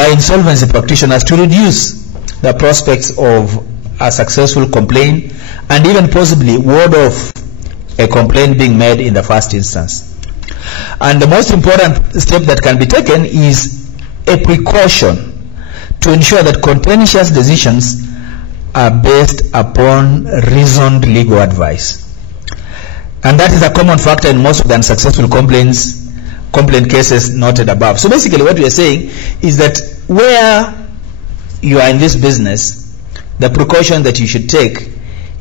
by insolvency practitioners to reduce the prospects of a successful complaint and even possibly ward off a complaint being made in the first instance. And the most important step that can be taken is a precaution to ensure that contentious decisions are based upon reasoned legal advice. And that is a common factor in most of the unsuccessful complaint cases noted above. So basically what we are saying is that where you are in this business, the precaution that you should take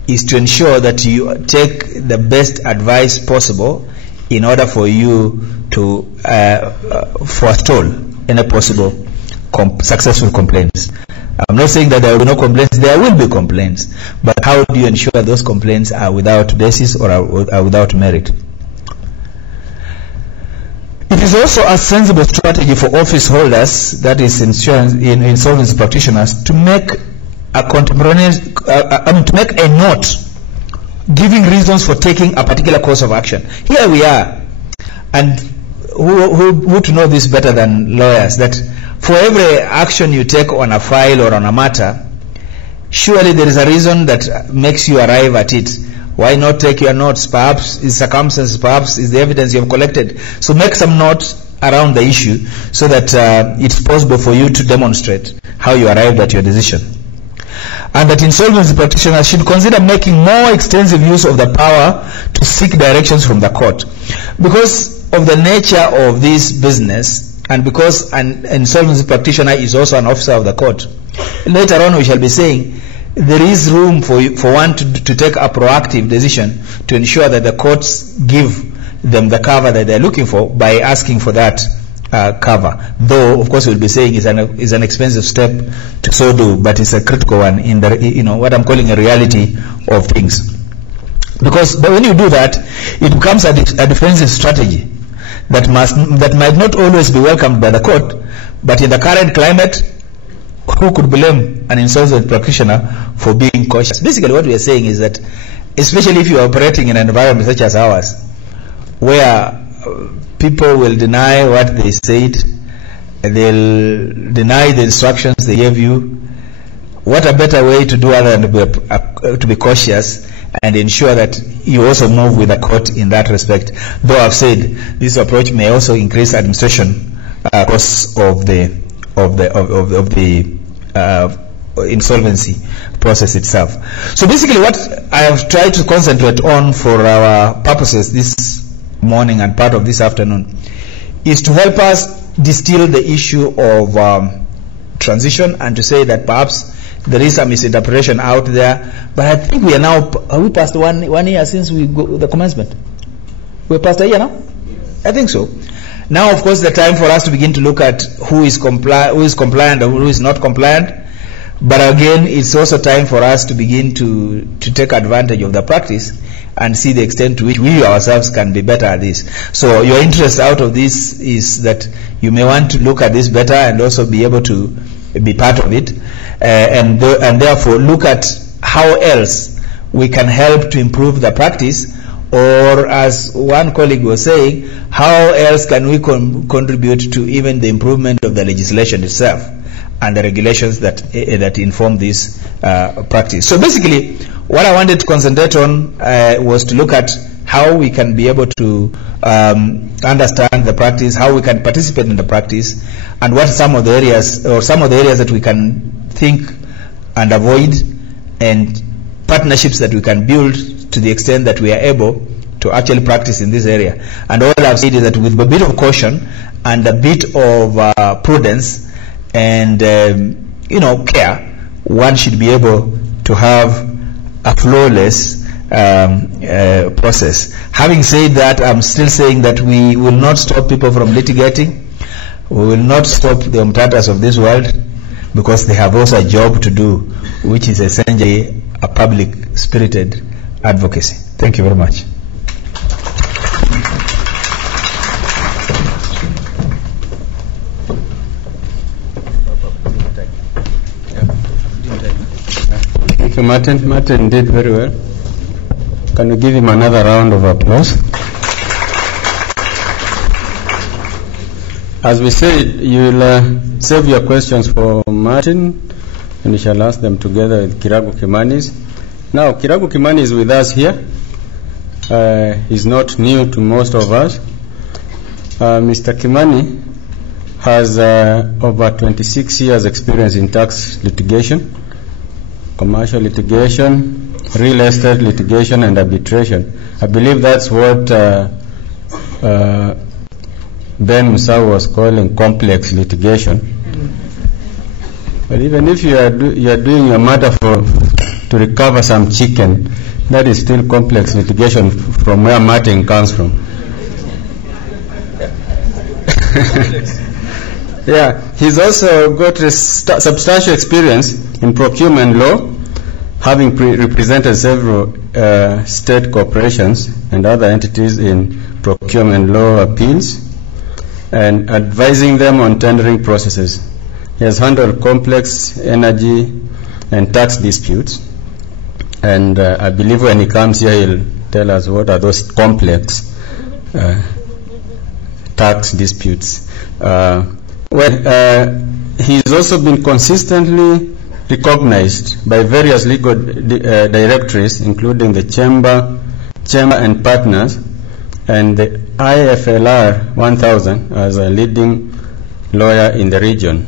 is to ensure that you take the best advice possible in order for you to forestall any possible successful complaints. I'm not saying that there will be no complaints, there will be complaints, but how do you ensure those complaints are without basis or are without merit? It is also a sensible strategy for office holders, that is insolvency practitioners, to make a contemporaneous, to make a note giving reasons for taking a particular course of action. Here we are, and who to know this better than lawyers, that for every action you take on a file or on a matter, surely there is a reason that makes you arrive at it. Why not take your notes? Perhaps is circumstances, perhaps is the evidence you have collected. So make some notes around the issue so that it's possible for you to demonstrate how you arrived at your decision. And that insolvency practitioners should consider making more extensive use of the power to seek directions from the court. Because of the nature of this business, and because an insolvency practitioner is also an officer of the court, later on we shall be saying there is room for one to take a proactive decision to ensure that the courts give them the cover that they're looking for by asking for that cover. Though, of course, we'll be saying is an expensive step to so do, but it's a critical one in the, what I'm calling a reality of things. Because when you do that, it becomes a defensive strategy that might not always be welcomed by the court, but in the current climate, who could blame an insolvency practitioner for being cautious? Basically what we are saying is that, especially if you are operating in an environment such as ours, where people will deny what they said, they'll deny the instructions they gave you, what a better way to do other than to be cautious and ensure that you also move with the court in that respect. Though I've said this approach may also increase administration costs of the insolvency process itself. So basically what I have tried to concentrate on for our purposes this morning and part of this afternoon is to help us distill the issue of transition, and to say that perhaps there is a misinterpretation out there, but I think we are now, are we past one year since we go the commencement? We're past a year now? I think so. Now, of course, the time for us to begin to look at who is compliant and who is not compliant. But again, it's also time for us to begin to take advantage of the practice and see the extent to which we ourselves can be better at this. So your interest out of this is that you may want to look at this better and also be able to be part of it, and therefore look at how else we can help to improve the practice, or as one colleague was saying, how else can we contribute to even the improvement of the legislation itself and the regulations that inform this practice. So basically, what I wanted to concentrate on was to look at how we can be able to understand the practice, how we can participate in the practice, and what some of the areas that we can think and avoid, and partnerships that we can build to the extent that we are able to actually practice in this area. And all I've said is that with a bit of caution and a bit of prudence and care, one should be able to have a flawless process. Having said that, I'm still saying that we will not stop people from litigating. We will not stop the umtatas of this world, because they have also a job to do, which is essentially a public spirited advocacy. Thank you very much. Thank you, Martin. Martin did very well. Can we give him another round of applause? As we said, you'll save your questions for Martin, and we shall ask them together with Kiragu Kimani's. Now, Kiragu Kimani is with us here. He's not new to most of us. Mr. Kimani has over 26 years experience in tax litigation, commercial litigation, real estate litigation, and arbitration. I believe that's what Ben Musau was calling complex litigation. But even if you are doing your matter to recover some chicken, that is still complex litigation from where Martin comes from. Yeah, he's also got a substantial experience in procurement law, having represented several state corporations and other entities in procurement law appeals and advising them on tendering processes. He has handled complex energy and tax disputes, and I believe when he comes here he'll tell us what are those complex tax disputes. He's also been consistently recognized by various legal directories, including the Chamber and Partners, and the IFLR 1000 as a leading lawyer in the region.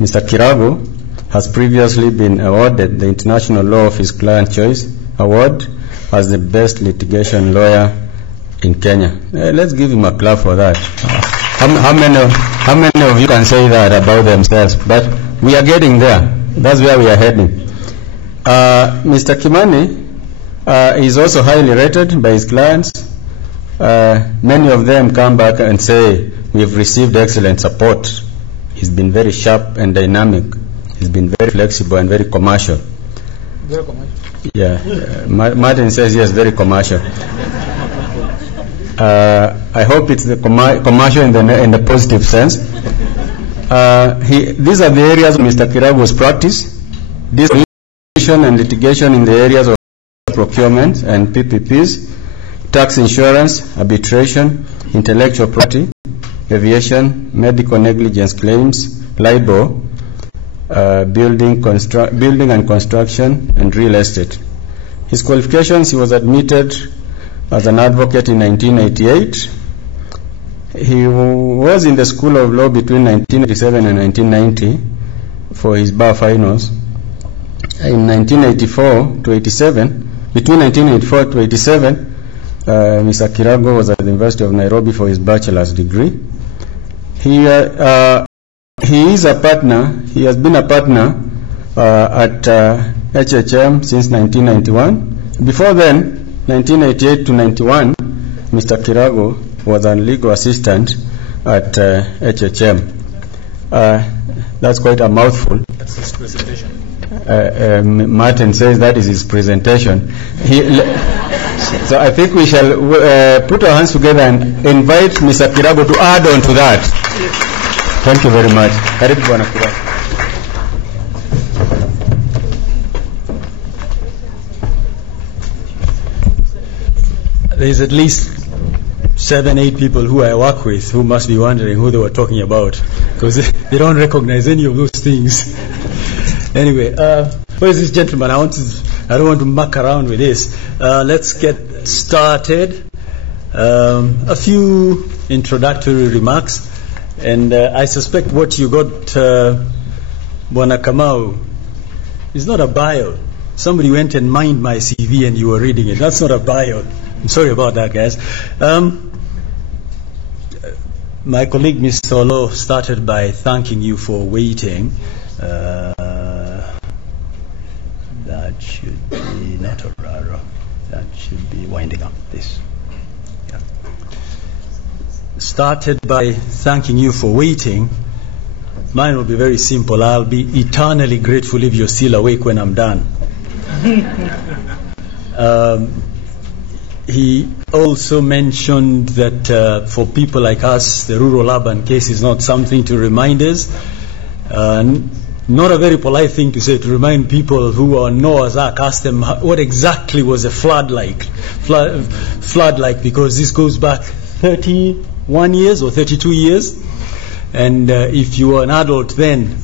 Mr. Kiragu has previously been awarded the International Law Office Client Choice Award as the best litigation lawyer in Kenya. Let's give him a clap for that. How many of you can say that about themselves? But we are getting there. That's where we are heading. Mr. Kimani is also highly rated by his clients. Many of them come back and say, we've received excellent support. He's been very sharp and dynamic. He's been very flexible and very commercial. Very commercial? Yeah. Martin says yes, very commercial. I hope it's the commercial in the positive sense. These are the areas Mr. Kiragu's practice. Distribution and litigation in the areas of procurement and PPPs, tax insurance, arbitration, intellectual property, aviation, medical negligence claims, libel, building and construction, and real estate. His qualifications: he was admitted as an advocate in 1988. He was in the School of Law between 1987 and 1990 for his bar finals. In 1984 to 87, between 1984 to 87, Mr. Kiragu was at the University of Nairobi for his bachelor's degree. He is a partner. He has been a partner at HHM since 1991. Before then, 1988 to 91, Mr. Kiragu was a legal assistant at HHM. That's quite a mouthful. That's his presentation. Martin says that is his presentation. So I think we shall put our hands together and invite Mr. Kiragu to add on to that. Thank you very much. Karibu Bwana Kiragu. There's at least 7-8 people who I work with who must be wondering who they were talking about, because they don't recognize any of those things. Anyway, where is this gentleman? I don't want to muck around with this. Let's get started. A few introductory remarks, and I suspect what you got, Bwana Kamau, is not a bio. Somebody went and mined my CV and you were reading it. That's not a bio. I'm sorry about that, guys. My colleague, Mr. Olo, started by thanking you for waiting. That should be not Oraro. That should be winding up this. Yeah. Started by thanking you for waiting. Mine will be very simple. I'll be eternally grateful if you're still awake when I'm done. He also mentioned that for people like us, the rural-urban case is not something to remind us. Not a very polite thing to say, to remind people who are Noah's Ark, ask them what exactly was a flood like, because this goes back 31 years or 32 years. And if you were an adult then,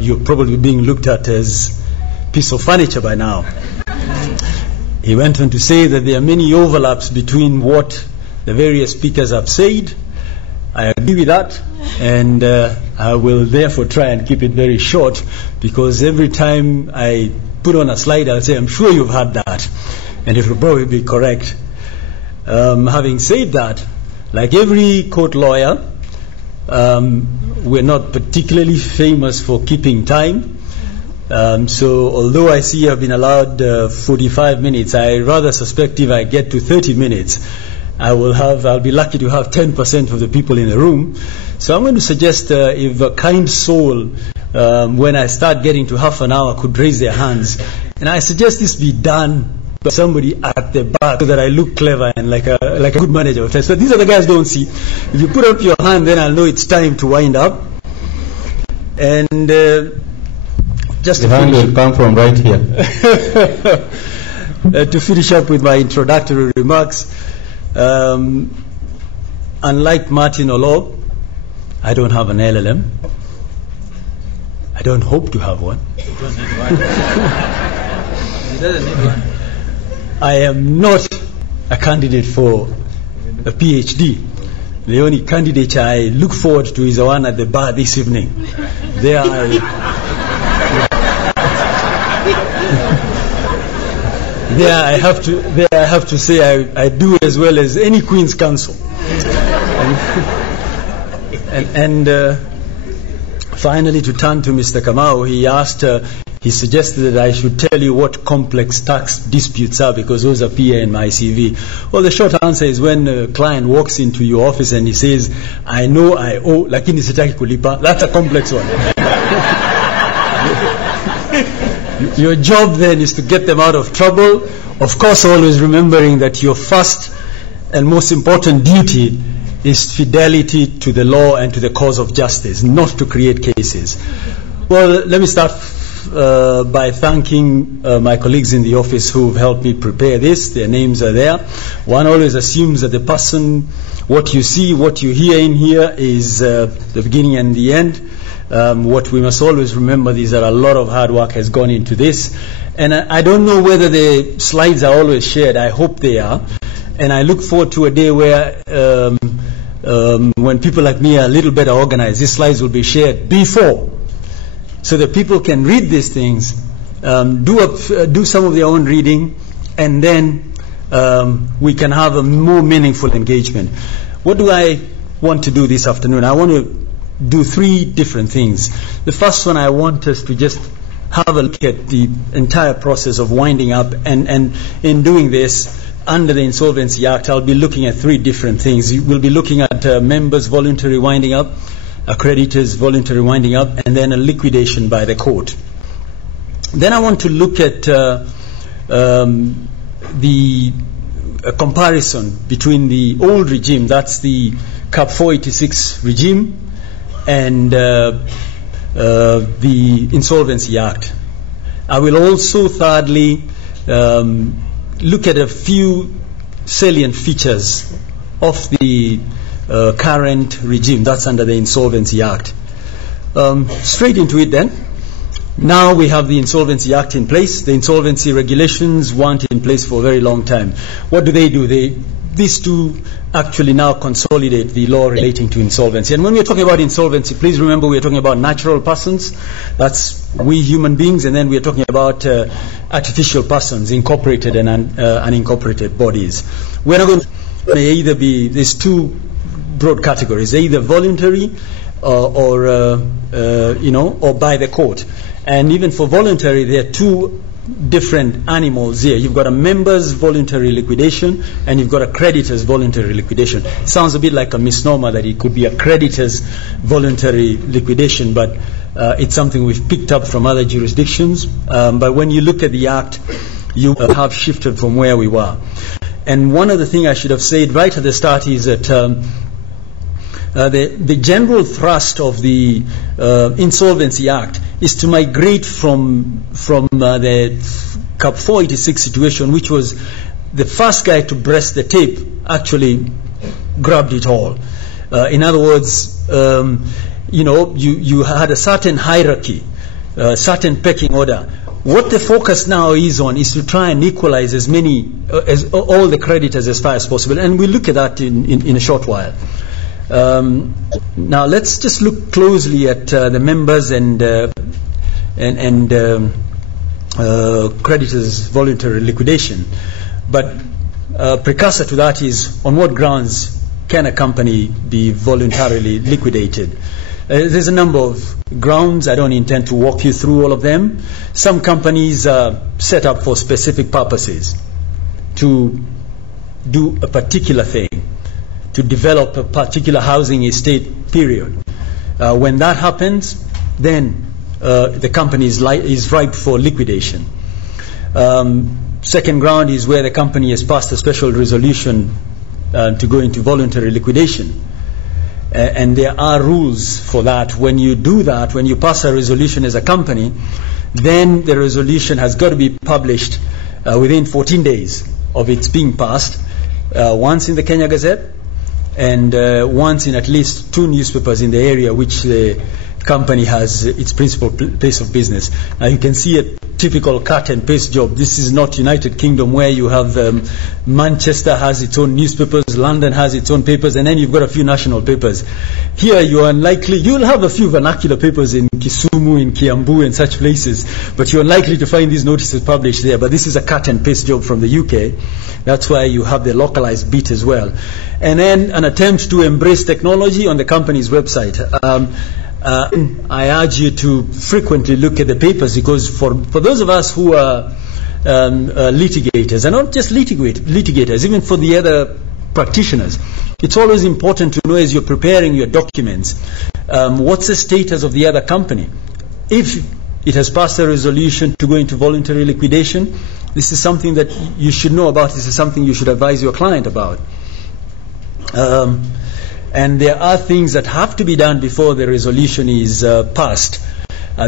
you're probably being looked at as a piece of furniture by now. He went on to say that there are many overlaps between what the various speakers have said. I agree with that, and I will therefore try and keep it very short, because every time I put on a slide, I'll say, I'm sure you've had that, and it will probably be correct. Having said that, like every court lawyer, we're not particularly famous for keeping time. So although I see I've been allowed 45 minutes, I rather suspect if I get to 30 minutes, I'll be lucky to have 10% of the people in the room. So I'm going to suggest if a kind soul, when I start getting to half an hour, could raise their hands. And I suggest this be done by somebody at the back, so that I look clever and like a good manager. So these are the guys don't see. If you put up your hand, then I'll know it's time to wind up. And just the hand will come from right here. To finish up with my introductory remarks, unlike Martin Olob, I don't have an LLM. I don't hope to have one. He doesn't need one. I am not a candidate for a PhD. The only candidate I look forward to is the one at the bar this evening. There I have to say I do as well as any Queen's Counsel. And finally, to turn to Mr. Kamau, he suggested that I should tell you what complex tax disputes are, because those appear in my CV. Well, the short answer is when a client walks into your office and he says, I know I owe, lakini sitaki kulipa, that's a complex one. Your job then is to get them out of trouble. Of course, always remembering that your first and most important duty is fidelity to the law and to the cause of justice, not to create cases. Well, let me start by thanking my colleagues in the office who've helped me prepare this. Their names are there. One always assumes that the person, what you see, what you hear in here is the beginning and the end. What we must always remember is that a lot of hard work has gone into this. And I don't know whether the slides are always shared. I hope they are. And I look forward to a day where when people like me are a little better organized, these slides will be shared before, so that people can read these things, do some of their own reading, and then we can have a more meaningful engagement. What do I want to do this afternoon? I want to do three different things. The first one, I want us to just have a look at the entire process of winding up, and in doing this, under the Insolvency Act, I'll be looking at three different things. We'll be looking at members' voluntary winding up, a creditor's voluntary winding up, and then a liquidation by the court. Then I want to look at the comparison between the old regime, that's the CAP 486 regime, and the Insolvency Act. I will also, thirdly, look at a few salient features of the current regime that's under the Insolvency Act. Straight into it then. Now we have the Insolvency Act in place. The insolvency regulations weren't in place for a very long time. What do? These two actually now consolidate the law relating to insolvency. And when we're talking about insolvency, please remember we're talking about natural persons, that's we human beings, and then we're talking about artificial persons, incorporated and unincorporated bodies. We're not going to either be, there's two broad categories, either voluntary or by the court. And even for voluntary, there are two different animals here. You've got a member's voluntary liquidation and you've got a creditor's voluntary liquidation. It sounds a bit like a misnomer that it could be a creditor's voluntary liquidation, but it's something we've picked up from other jurisdictions. But when you look at the Act, you have shifted from where we were. And one other thing I should have said right at the start is that the general thrust of the Insolvency Act is to migrate from the CAP 486 situation, which was the first guy to breast the tape actually grabbed it all. In other words, you had a certain hierarchy, certain pecking order. What the focus now is on is to try and equalize as all the creditors as far as possible, and we'll look at that in a short while. Now let's just look closely at the members and creditors' voluntary liquidation. But precursor to that is, on what grounds can a company be voluntarily liquidated? There's a number of grounds. I don't intend to walk you through all of them. Some companies are set up for specific purposes, to do a particular thing, to develop a particular housing estate, period. When that happens, then the company is ripe for liquidation. Second ground is where the company has passed a special resolution to go into voluntary liquidation. And there are rules for that. When you do that, when you pass a resolution as a company, then the resolution has got to be published within 14 days of its being passed, once in the Kenya Gazette and once in at least 2 newspapers in the area which the company has its principal place of business. Now you can see a typical cut and paste job. This is not United Kingdom, where you have Manchester has its own newspapers, London has its own papers, and then you've got a few national papers. Here you'll have a few vernacular papers in Kisumu, in Kiambu and such places, but you're unlikely to find these notices published there. But this is a cut and paste job from the UK. That's why you have the localized bit as well. And then an attempt to embrace technology on the company's website. I urge you to frequently look at the papers, because for those of us who are litigators, and not just litigators, even for the other practitioners, it's always important to know, as you're preparing your documents, what's the status of the other company. If it has passed a resolution to go into voluntary liquidation, this is something that you should know about. This is something you should advise your client about. And there are things that have to be done before the resolution is passed.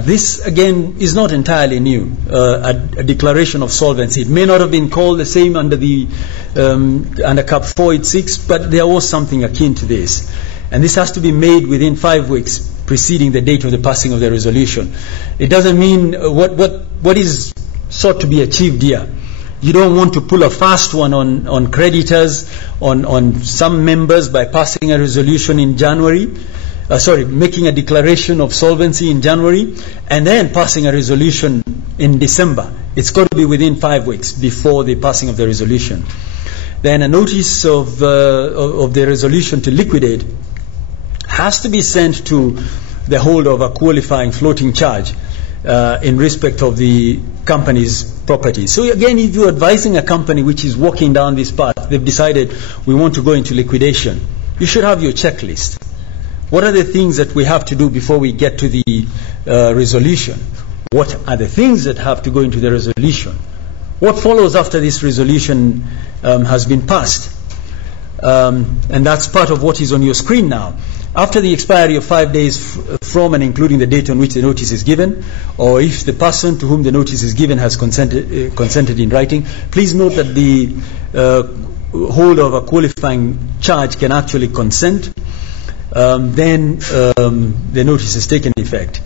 This, again, is not entirely new. A declaration of solvency. It may not have been called the same under the under Cap 486, but there was something akin to this. And this has to be made within 5 weeks preceding the date of the passing of the resolution. It doesn't mean what is sought to be achieved here. You don't want to pull a fast one on creditors, on some members by passing a resolution in January, making a declaration of solvency in January, and then passing a resolution in December. It's got to be within 5 weeks before the passing of the resolution. Then a notice of the resolution to liquidate has to be sent to the holder of a qualifying floating charge in respect of the company's property. So again, if you're advising a company which is walking down this path, they've decided we want to go into liquidation, you should have your checklist. What are the things that we have to do before we get to the resolution? What are the things that have to go into the resolution? What follows after this resolution has been passed? And that's part of what is on your screen now. After the expiry of 5 days from and including the date on which the notice is given, or if the person to whom the notice is given has consented in writing, please note that the holder of a qualifying charge can actually consent. Then the notice is taken effect.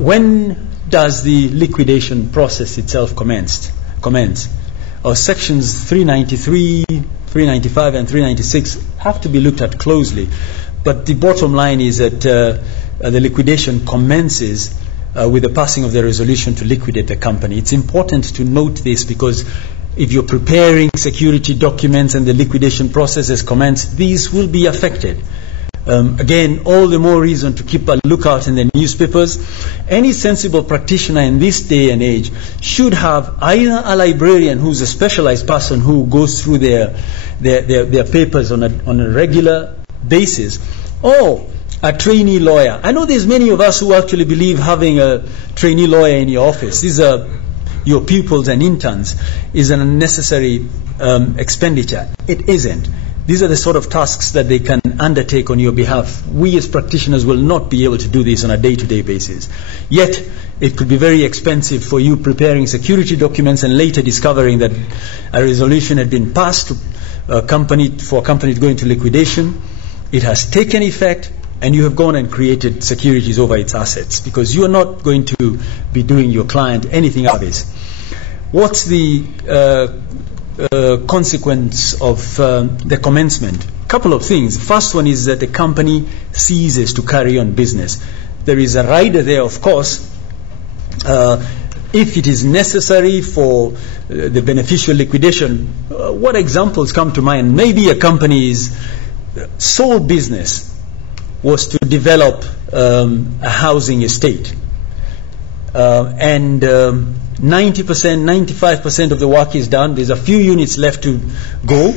When does the liquidation process itself commence? Sections 393, 395 and 396 have to be looked at closely. But the bottom line is that the liquidation commences with the passing of the resolution to liquidate the company. It's important to note this, because if you're preparing security documents and the liquidation process has commenced, these will be affected. Again, all the more reason to keep a lookout in the newspapers. Any sensible practitioner in this day and age should have either a librarian who's a specialized person who goes through their papers on a regular basis, or a trainee lawyer. I know there's many of us who actually believe having a trainee lawyer in your office, these are your pupils and interns, is an unnecessary expenditure. It isn't. These are the sort of tasks that they can undertake on your behalf. We as practitioners will not be able to do this on a day-to-day basis. Yet, it could be very expensive for you preparing security documents and later discovering that a resolution had been passed for a company to go into liquidation. It has taken effect, and you have gone and created securities over its assets, because you are not going to be doing your client anything out of this. What's the consequence of the commencement? Couple of things. First one is that the company ceases to carry on business. There is a rider there, of course, if it is necessary for the beneficial liquidation. What examples come to mind? Maybe a company's sole business was to develop a housing estate, and 90%, 95% of the work is done. There's a few units left to go.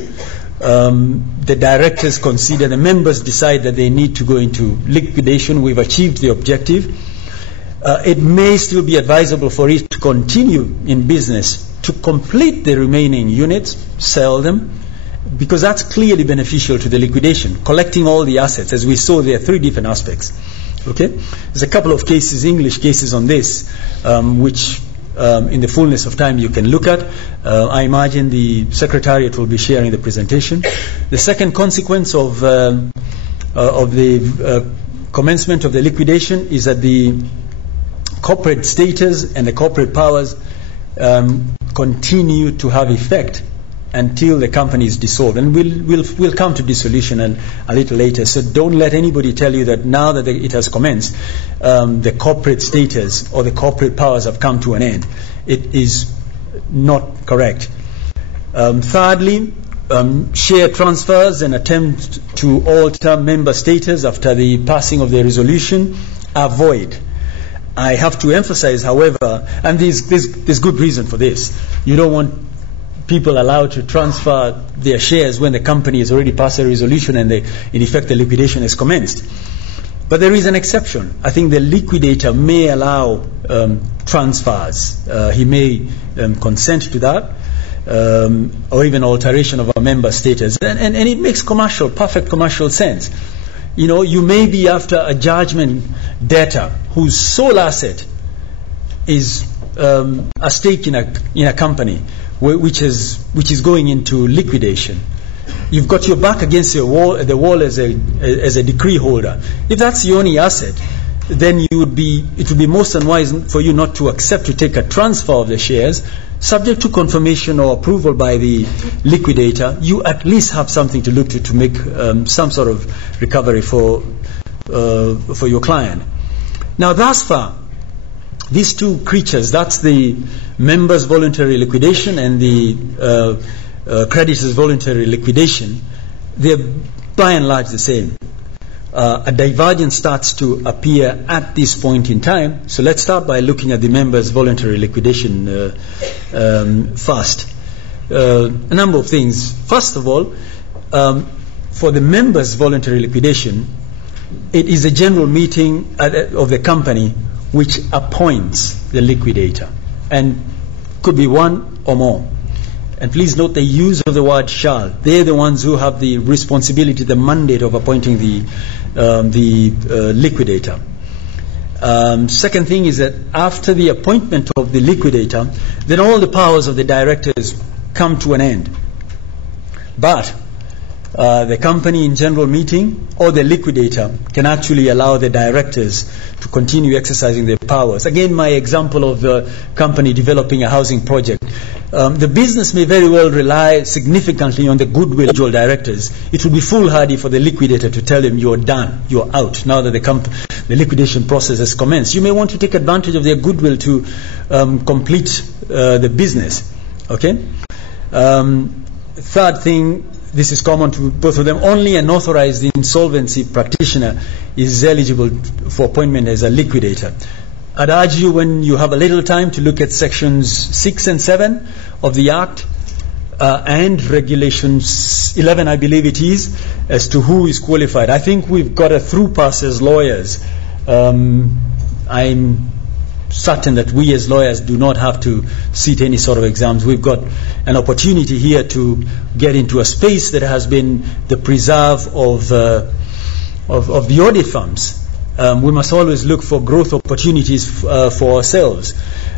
The directors consider, the members decide that they need to go into liquidation. We've achieved the objective. It may still be advisable for it to continue in business to complete the remaining units, sell them, because that's clearly beneficial to the liquidation, collecting all the assets. As we saw, there are three different aspects. Okay? There's a couple of cases, English cases on this, which in the fullness of time you can look at. I imagine the Secretariat will be sharing the presentation. The second consequence of the commencement of the liquidation is that the corporate status and the corporate powers continue to have effect until the company is dissolved. And we'll come to dissolution a little later. So don't let anybody tell you that now that it has commenced, the corporate status or the corporate powers have come to an end. It is not correct. Thirdly, share transfers and attempt to alter member status after the passing of the resolution are void. I have to emphasize, however, and there's good reason for this. You don't want people allowed to transfer their shares when the company has already passed a resolution and in effect the liquidation has commenced. But there is an exception. I think the liquidator may allow transfers. He may consent to that, or even alteration of a member status. And it makes perfect commercial sense. You know, you may be after a judgment debtor whose sole asset is a stake in a company which is going into liquidation. You've got your back against the wall as a decree holder. If that's the only asset, then it would be most unwise for you not to accept to take a transfer of the shares, subject to confirmation or approval by the liquidator. You at least have something to look to make some sort of recovery for your client. Now, thus far, these two creatures, that's the members' voluntary liquidation and the creditors' voluntary liquidation, they're by and large the same. A divergence starts to appear at this point in time. So let's start by looking at the members' voluntary liquidation first. A number of things. First of all, for the members' voluntary liquidation, it is a general meeting of the company which appoints the liquidator, and could be one or more. And please note the use of the word shall. They're the ones who have the responsibility, the mandate of appointing the liquidator. Second thing is that after the appointment of the liquidator, then all the powers of the directors come to an end. But the company in general meeting or the liquidator can actually allow the directors to continue exercising their powers. Again, my example of the company developing a housing project. The business may very well rely significantly on the goodwill of individual directors. It would be foolhardy for the liquidator to tell them you're done, you're out, now that the liquidation process has commenced. You may want to take advantage of their goodwill to complete the business. Okay? Third thing, this is common to both of them. Only an authorized insolvency practitioner is eligible for appointment as a liquidator. I'd urge you, when you have a little time, to look at sections 6 and 7 of the Act and regulations 11, I believe it is, as to who is qualified. I think we've got a through pass as lawyers. I'm certain that we as lawyers do not have to sit any sort of exams. We've got an opportunity here to get into a space that has been the preserve of the audit firms. We must always look for growth opportunities for ourselves.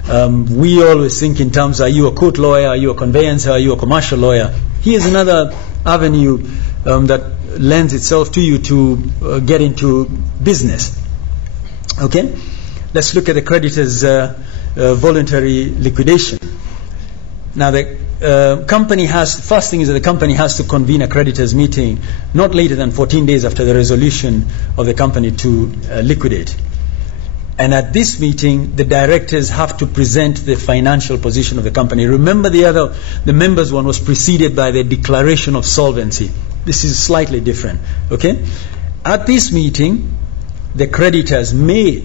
We always think in terms, are you a court lawyer, are you a conveyancer, are you a commercial lawyer? Here's another avenue that lends itself to you to get into business. Okay? Let's look at the creditors' voluntary liquidation. Now, the company has, first thing is that the company has to convene a creditors' meeting not later than 14 days after the resolution of the company to liquidate. And at this meeting, the directors have to present the financial position of the company. Remember the members one was preceded by the declaration of solvency. This is slightly different. Okay? At this meeting, the creditors may,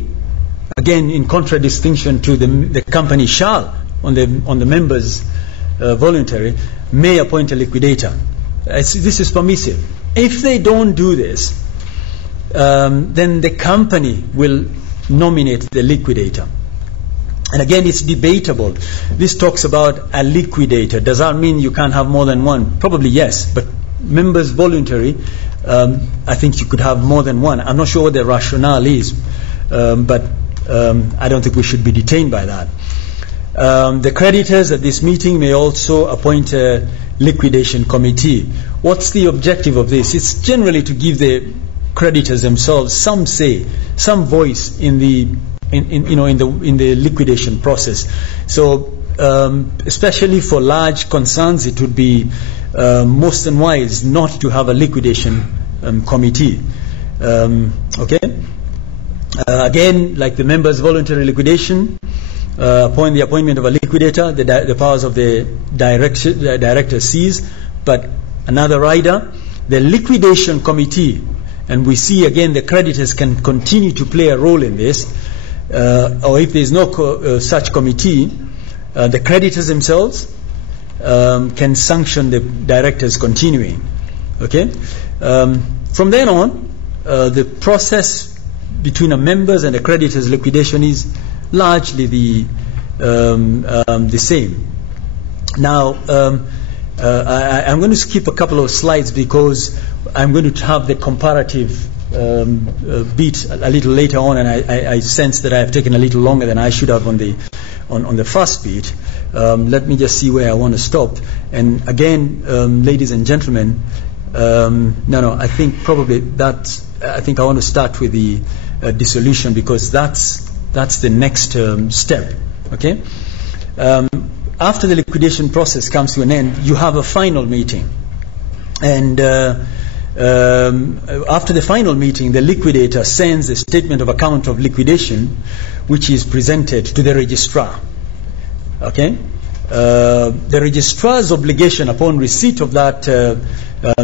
again in contradistinction to the company shall, on the members voluntary, may appoint a liquidator. This is permissive. If they don't do this, then the company will nominate the liquidator. And again, it's debatable. This talks about a liquidator. Does that mean you can't have more than one? Probably yes, but members voluntary, I think you could have more than one. I'm not sure what the rationale is, but I don't think we should be detained by that. The creditors at this meeting may also appoint a liquidation committee. What's the objective of this? It's generally to give the creditors themselves some say, some voice in the liquidation process. So especially for large concerns, it would be most unwise not to have a liquidation committee. Okay. Again, like the members' voluntary liquidation, upon the appointment of a liquidator, the powers of the director cease. But another rider, the liquidation committee, and we see again the creditors can continue to play a role in this, or if there is no such committee, the creditors themselves can sanction the directors continuing. Okay. From then on, the process between the members and the creditors' liquidation is largely the same. Now, I'm going to skip a couple of slides because I'm going to have the comparative bit a little later on, and I sense that I have taken a little longer than I should have on the first bit. Let me just see where I want to stop. And again, ladies and gentlemen, I think probably I think I want to start with the dissolution, because that's the next step. Okay. After the liquidation process comes to an end, you have a final meeting, and after the final meeting, the liquidator sends a statement of account of liquidation, which is presented to the registrar. Okay. The registrar's obligation upon receipt of that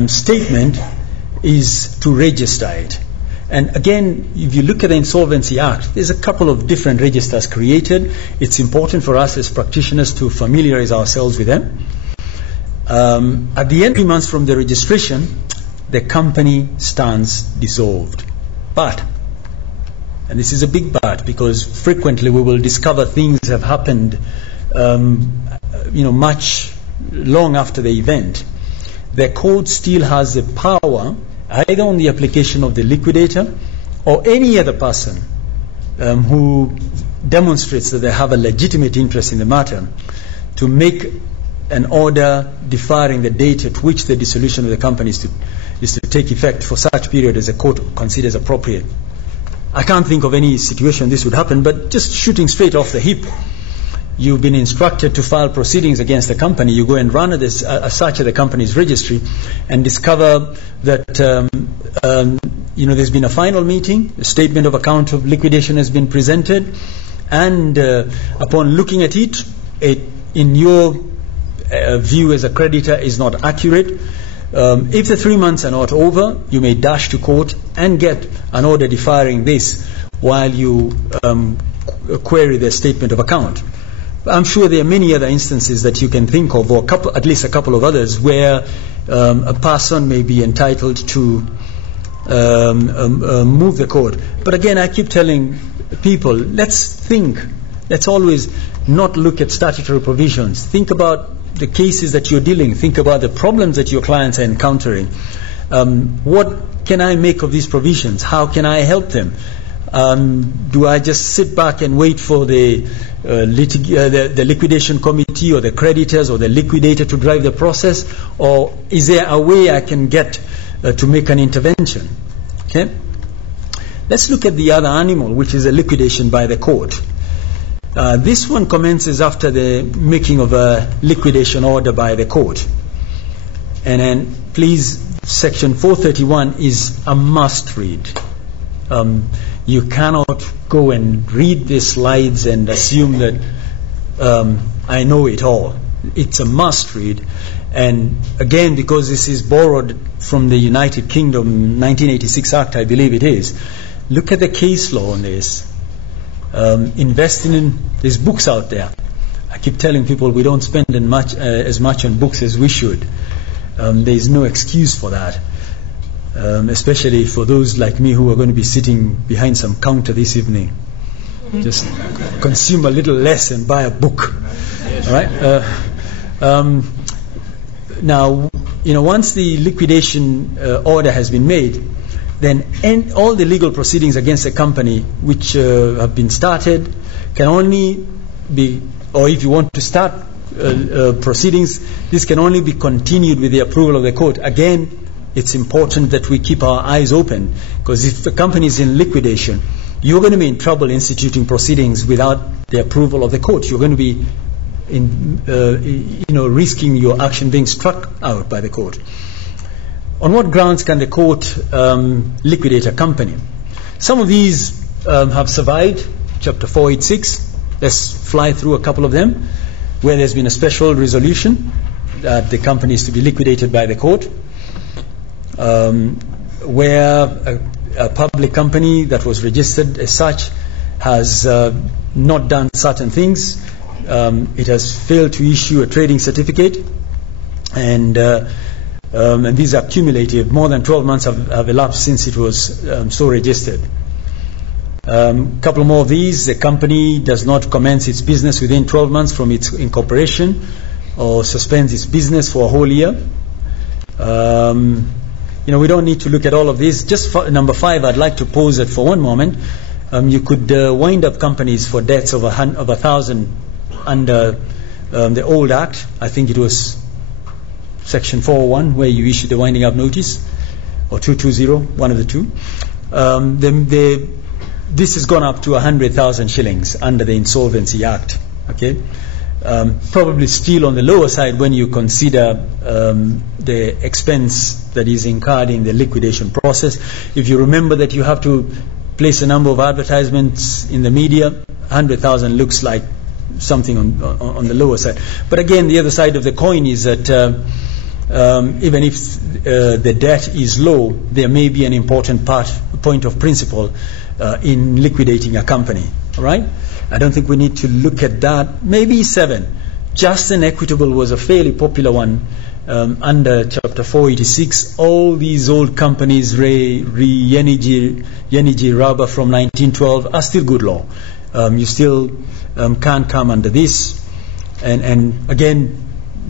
statement is to register it. And again, if you look at the Insolvency Act, there's a couple of different registers created. It's important for us as practitioners to familiarize ourselves with them. At the end, 3 months from the registration, the company stands dissolved. But, and this is a big but, because frequently we will discover things have happened much long after the event. The code still has the power, either on the application of the liquidator or any other person who demonstrates that they have a legitimate interest in the matter, to make an order deferring the date at which the dissolution of the company is to take effect for such period as the court considers appropriate. I can't think of any situation this would happen, but just shooting straight off the hip, you've been instructed to file proceedings against the company. You go and run a search at the company's registry and discover that there's been a final meeting, a statement of account of liquidation has been presented, and upon looking at it, in your view as a creditor is not accurate. If the 3 months are not over, you may dash to court and get an order deferring this while you query the statement of account. I'm sure there are many other instances that you can think of, or at least a couple of others, where a person may be entitled to move the court. But again, I keep telling people, let's always not look at statutory provisions. Think about the cases that you're dealing. Think about the problems that your clients are encountering. What can I make of these provisions? How can I help them? Do I just sit back and wait for the liquidation committee or the creditors or the liquidator to drive the process? Or is there a way I can get to make an intervention. Okay? Let's look at the other animal, which is a liquidation by the court. This one commences after the making of a liquidation order by the court. And then, please, Section 431 is a must read. You cannot go and read the slides and assume that I know it all. It's a must read. And again, because this is borrowed from the United Kingdom 1986 Act, I believe it is, look at the case law on this. Investing in, there's books out there. I keep telling people we don't spend as much on books as we should. There is no excuse for that, especially for those like me who are going to be sitting behind some counter this evening. Just consume a little less and buy a book. All right? Now, once the liquidation order has been made, then all the legal proceedings against a company which have been started can only be, or if you want to start proceedings, this can only be continued with the approval of the court. Again, it's important that we keep our eyes open, because if the company is in liquidation, you're going to be in trouble instituting proceedings without the approval of the court. You're going to be risking your action being struck out by the court. On what grounds can the court liquidate a company? Some of these have survived, Chapter 486. Let's fly through a couple of them, where there's been a special resolution that the company is to be liquidated by the court, where a public company that was registered as such has not done certain things. It has failed to issue a trading certificate, and these are cumulative. More than 12 months have elapsed since it was so registered. A couple more of these. The company does not commence its business within 12 months from its incorporation, or suspends its business for a whole year. We don't need to look at all of these. Just for number 5, I'd like to pose it for one moment. You could wind up companies for debts of 1,000 under the old Act. I think it was Section 401, where you issue the winding up notice, or 220, one of the two. This has gone up to 100,000 shillings under the Insolvency Act. Okay, probably still on the lower side when you consider the expense that is incurred in the liquidation process. If you remember that you have to place a number of advertisements in the media, 100,000 looks like something on the lower side. But again, the other side of the coin is that even if the debt is low, there may be an important point of principle in liquidating a company. All right? I don't think we need to look at that. Maybe 7. Just and equitable was a fairly popular one under Chapter 486. All these old companies, Yenigi Rubber from 1912, are still good law. You still can't come under this. And again,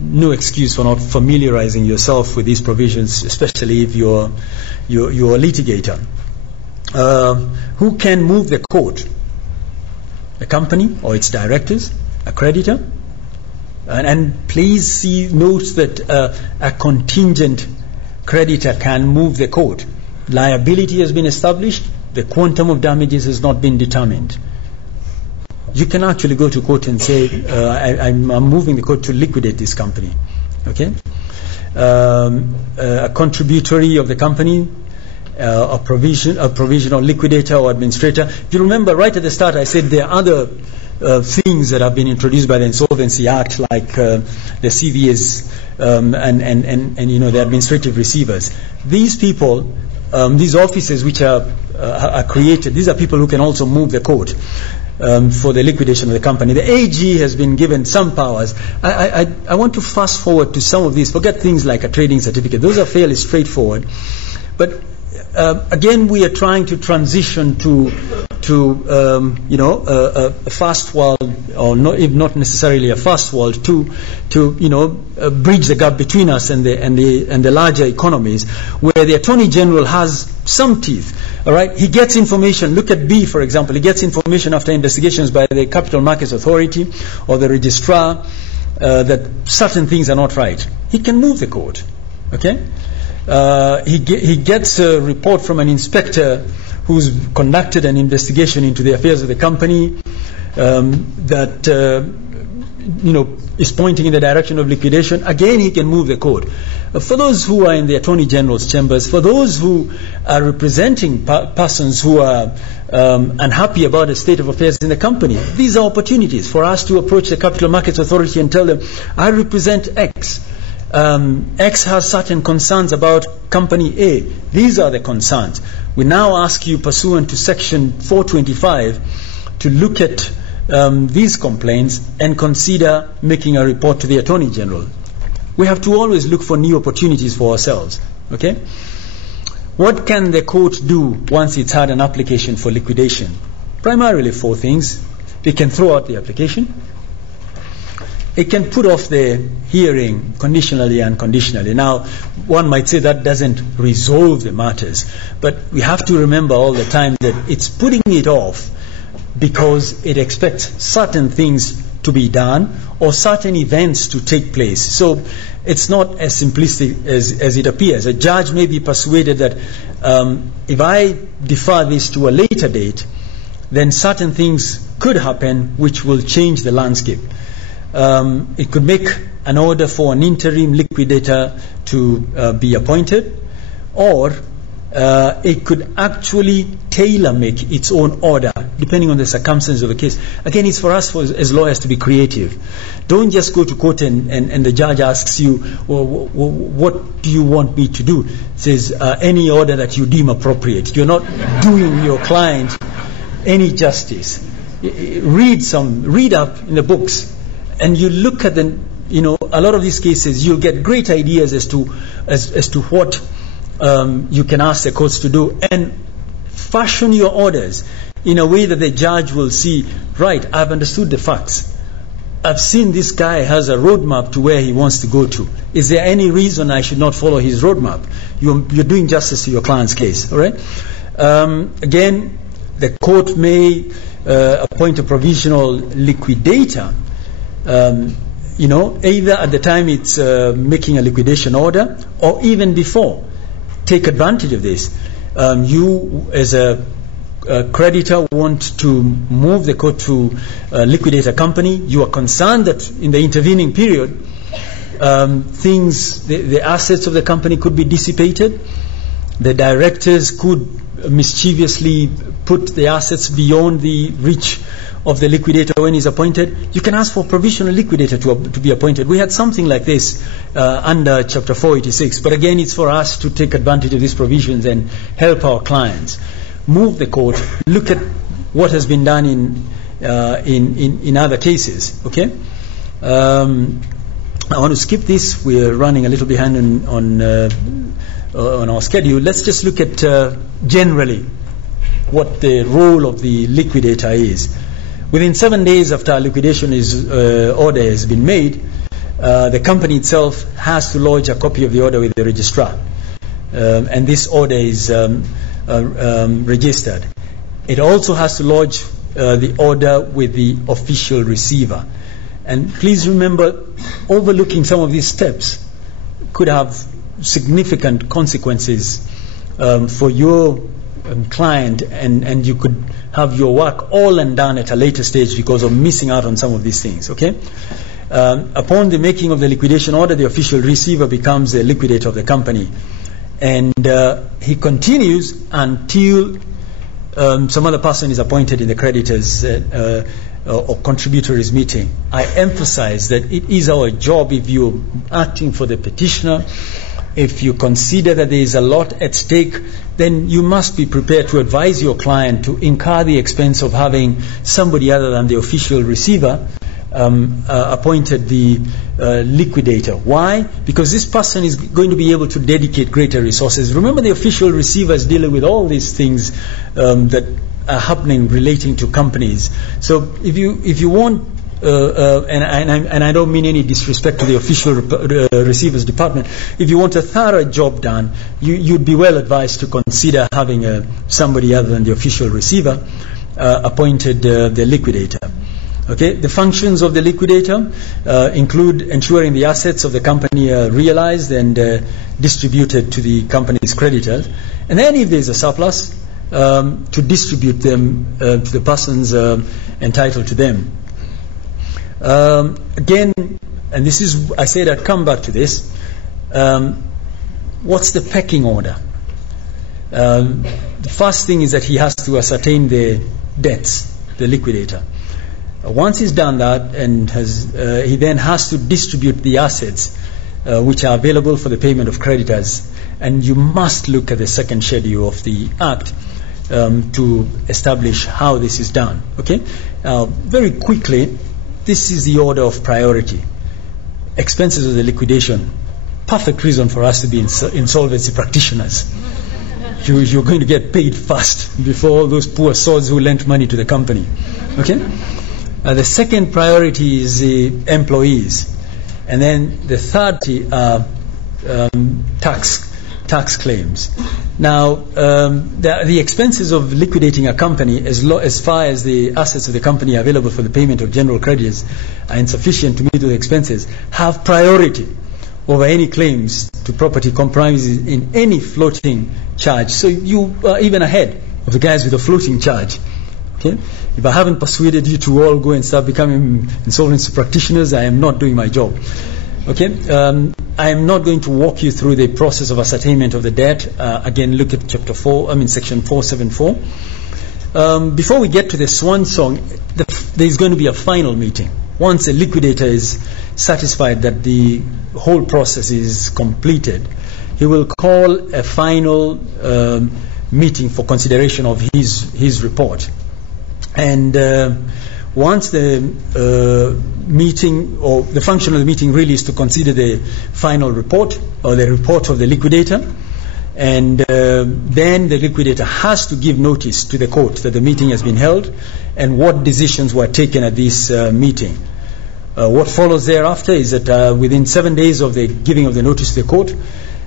no excuse for not familiarizing yourself with these provisions, especially if you're a litigator. Who can move the court? A company or its directors, a creditor. And please note that a contingent creditor can move the court. Liability has been established. The quantum of damages has not been determined. You can actually go to court and say, I'm moving the court to liquidate this company. Okay? A contributory of the company, a provisional liquidator or administrator. If you remember right at the start, I said there are other things that have been introduced by the Insolvency Act, like the CVAs and the administrative receivers. These people, these offices which are created, these are people who can also move the court for the liquidation of the company. The AG has been given some powers. I want to fast forward to some of these. Forget things like a trading certificate. Those are fairly straightforward. But again, we are trying to transition to a fast world, or not, if not necessarily a fast world, to bridge the gap between us and the larger economies, where the Attorney General has some teeth. All right, he gets information. Look at B, for example. He gets information after investigations by the Capital Markets Authority or the registrar that certain things are not right. He can move the court. Okay. he gets a report from an inspector who's conducted an investigation into the affairs of the company that is pointing in the direction of liquidation. Again, he can move the court. For those who are in the Attorney General's chambers, for those who are representing persons who are unhappy about the state of affairs in the company, these are opportunities for us to approach the Capital Markets Authority and tell them, I represent X. X has certain concerns about company A. These are the concerns. We now ask you, pursuant to Section 425, to look at these complaints and consider making a report to the Attorney General. We have to always look for new opportunities for ourselves. Okay? What can the court do once it's had an application for liquidation? Primarily 4 things. It can throw out the application. It can put off the hearing conditionally and unconditionally. Now, one might say that doesn't resolve the matters, but we have to remember all the time that it's putting it off because it expects certain things to be done or certain events to take place. So it's not as simplistic as it appears. A judge may be persuaded that if I defer this to a later date, then certain things could happen which will change the landscape. It could make an order for an interim liquidator to be appointed, or it could actually tailor-make its own order depending on the circumstances of the case. Again, it's for us as lawyers to be creative. Don't just go to court and the judge asks you, well, what do you want me to do? It says, any order that you deem appropriate. You're not doing your client any justice. Read up in the books, and you look at a lot of these cases, you'll get great ideas as to what you can ask the courts to do, and fashion your orders in a way that the judge will see, right, I've understood the facts. I've seen this guy has a roadmap to where he wants to go to. Is there any reason I should not follow his roadmap? You're doing justice to your client's case, all right? Again, the court may appoint a provisional liquidator, either at the time it's making a liquidation order or even before. Take advantage of this. You, as a creditor, want to move the court to liquidate a company. You are concerned that in the intervening period, the assets of the company could be dissipated. The directors could mischievously put the assets beyond the reach of the liquidator when he's appointed. You can ask for provisional liquidator to be appointed. We had something like this under Chapter 486, but again, it's for us to take advantage of these provisions and help our clients. Move the court. Look at what has been done in other cases. Okay. I want to skip this. We're running a little behind on our schedule. Let's just look at generally what the role of the liquidator is. Within 7 days after a liquidation order has been made, the company itself has to lodge a copy of the order with the registrar, and this order is registered. It also has to lodge the order with the official receiver. And please remember, overlooking some of these steps could have significant consequences for your client, and you could have your work all undone at a later stage because of missing out on some of these things. Okay. Upon the making of the liquidation order, the official receiver becomes the liquidator of the company, and he continues until some other person is appointed in the creditors or contributors meeting. I emphasize that it is our job, if you're acting for the petitioner, if you consider that there is a lot at stake, then you must be prepared to advise your client to incur the expense of having somebody other than the official receiver appointed the liquidator. Why? Because this person is going to be able to dedicate greater resources. Remember, the official receiver is dealing with all these things that are happening relating to companies. So if you want, and I don't mean any disrespect to the official receiver's department, if you want a thorough job done, you'd be well advised to consider having somebody other than the official receiver appointed the liquidator. Okay, the functions of the liquidator include ensuring the assets of the company are realized and distributed to the company's creditors, and then if there's a surplus, to distribute them to the persons entitled to them. Again, and this is, I said I'd come back to this, what's the pecking order? The first thing is that he has to ascertain the debts, the liquidator. Once he's done that, and he then has to distribute the assets which are available for the payment of creditors. And you must look at the second schedule of the Act to establish how this is done. Okay? Very quickly, this is the order of priority. Expenses of the liquidation. Perfect reason for us to be insolvency practitioners. You're going to get paid first before all those poor souls who lent money to the company. Okay? The second priority is the employees, and then the third are tax claims. Now, the expenses of liquidating a company, as far as the assets of the company available for the payment of general creditors are insufficient to meet those expenses, have priority over any claims to property compromises in any floating charge. So you are even ahead of the guys with a floating charge. Okay? If I haven't persuaded you to all go and start becoming insolvency practitioners, I am not doing my job. Okay? I am not going to walk you through the process of ascertainment of the debt. Again, look at section 474. Before we get to the swan song, there's going to be a final meeting. Once a liquidator is satisfied that the whole process is completed, he will call a final meeting for consideration of his report. And once the meeting, or the function of the meeting really is to consider the final report or the report of the liquidator, and then the liquidator has to give notice to the court that the meeting has been held and what decisions were taken at this meeting. What follows thereafter is that within 7 days of the giving of the notice to the court,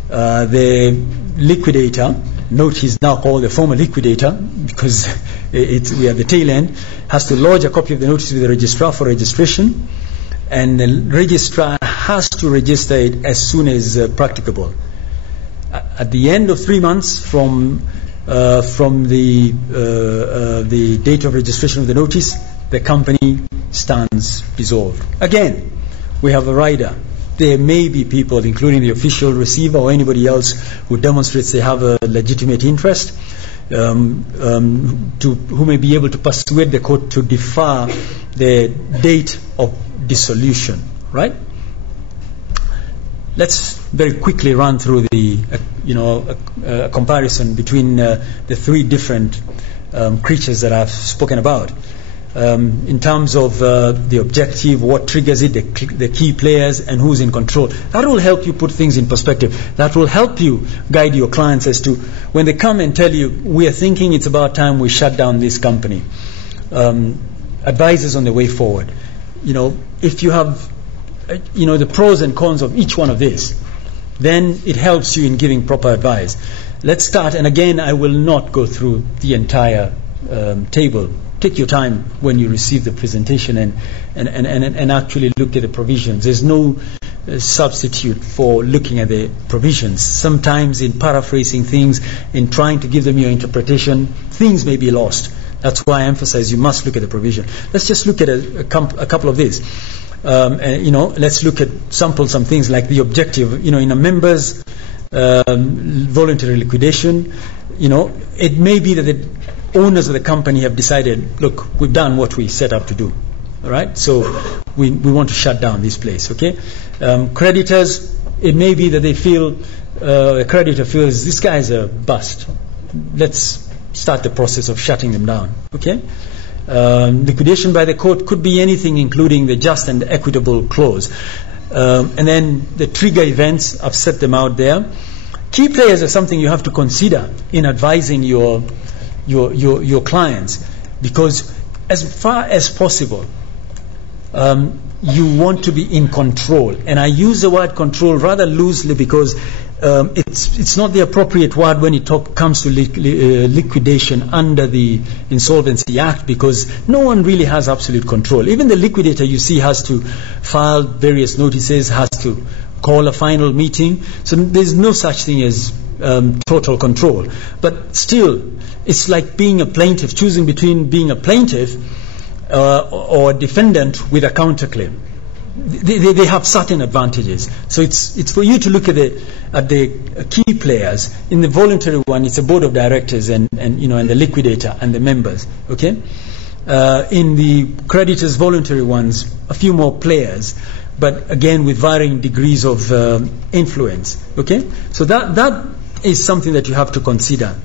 the liquidator, note he's now called the former liquidator because we are the tail end, has to lodge a copy of the notice with the registrar for registration, and the registrar has to register it as soon as practicable. At the end of 3 months from the date of registration of the notice, the company stands dissolved. Again, we have a rider. There may be people, including the official receiver or anybody else who demonstrates they have a legitimate interest, who may be able to persuade the court to defer the date of dissolution. Right? Let's very quickly run through the, a comparison between the three different creatures that I've spoken about. In terms of the objective, what triggers it, the key players, and who's in control. That will help you put things in perspective. That will help you guide your clients as to when they come and tell you, we are thinking it's about time we shut down this company. Advices on the way forward. If you have, the pros and cons of each one of these, then it helps you in giving proper advice. Let's start, and again, I will not go through the entire table. Take your time when you receive the presentation and actually look at the provisions. There's no substitute for looking at the provisions. Sometimes in paraphrasing things, in trying to give them your interpretation, things may be lost. That's why I emphasize you must look at the provision. Let's just look at a couple of these. Let's look at sample some things like the objective. In a member's voluntary liquidation, it may be that the owners of the company have decided, look, we've done what we set up to do. All right? So we want to shut down this place. Okay? Creditors, it may be that they feel, a creditor feels this guy is a bust. Let's start the process of shutting them down. Okay? Liquidation by the court could be anything, including the just and equitable clause. And then the trigger events, I've set them out there. Key players are something you have to consider in advising your clients, because as far as possible, you want to be in control. And I use the word control rather loosely because it's not the appropriate word when it comes to liquidation under the Insolvency Act, because no one really has absolute control. Even the liquidator, you see, has to file various notices, has to call a final meeting. So there's no such thing as total control. But still, it's like being a plaintiff, choosing between being a plaintiff or a defendant with a counterclaim. They have certain advantages. So it's for you to look at the key players. In the voluntary one, it's a board of directors and the liquidator and the members. Okay. In the creditors voluntary ones, a few more players, but again with varying degrees of influence. Okay. So that is something that you have to consider.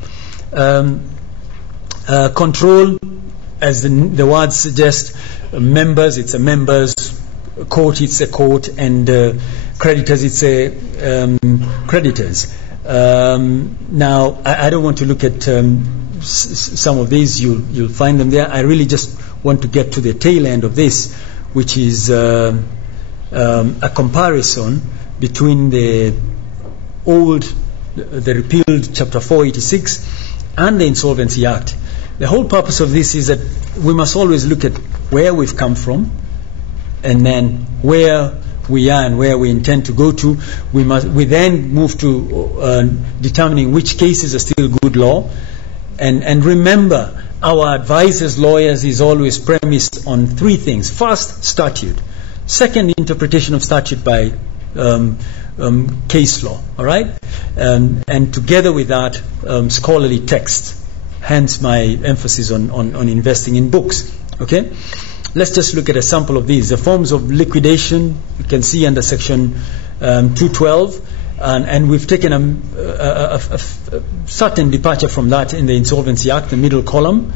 Control, as the word suggests, members. It's a members. Court, it's a court, and creditors, it's a creditors. Now, I don't want to look at some of these. You'll find them there. I really just want to get to the tail end of this, which is a comparison between the repealed Chapter 486 and the Insolvency Act. The whole purpose of this is that we must always look at where we've come from, and then where we are and where we intend to go to. We then move to determining which cases are still good law. And remember, our advisors, lawyers, is always premised on three things. First, statute. Second, interpretation of statute by case law. All right? And together with that, scholarly text. Hence my emphasis on investing in books. Okay? Let's just look at a sample of these. The forms of liquidation, you can see under section 212, and we've taken a certain departure from that in the Insolvency Act, the middle column.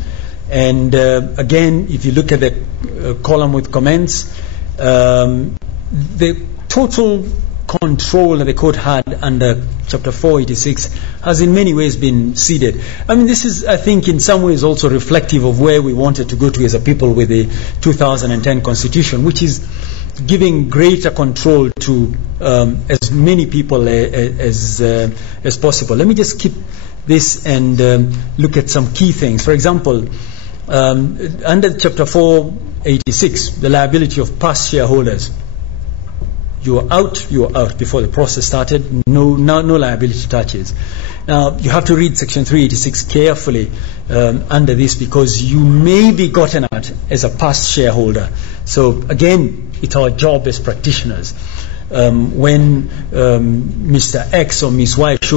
And again, if you look at the column with comments, the total control that the court had under Chapter 486 has in many ways been ceded. I mean, this is, I think, in some ways also reflective of where we wanted to go to as a people with the 2010 Constitution, which is giving greater control to as many people as possible. Let me just keep this and look at some key things. For example, under Chapter 486, the liability of past shareholders. You are out before the process started. No liability attaches. Now, you have to read Section 386 carefully under this, because you may be gotten at as a past shareholder. So, again, it's our job as practitioners. When Mr. X or Ms. Y shows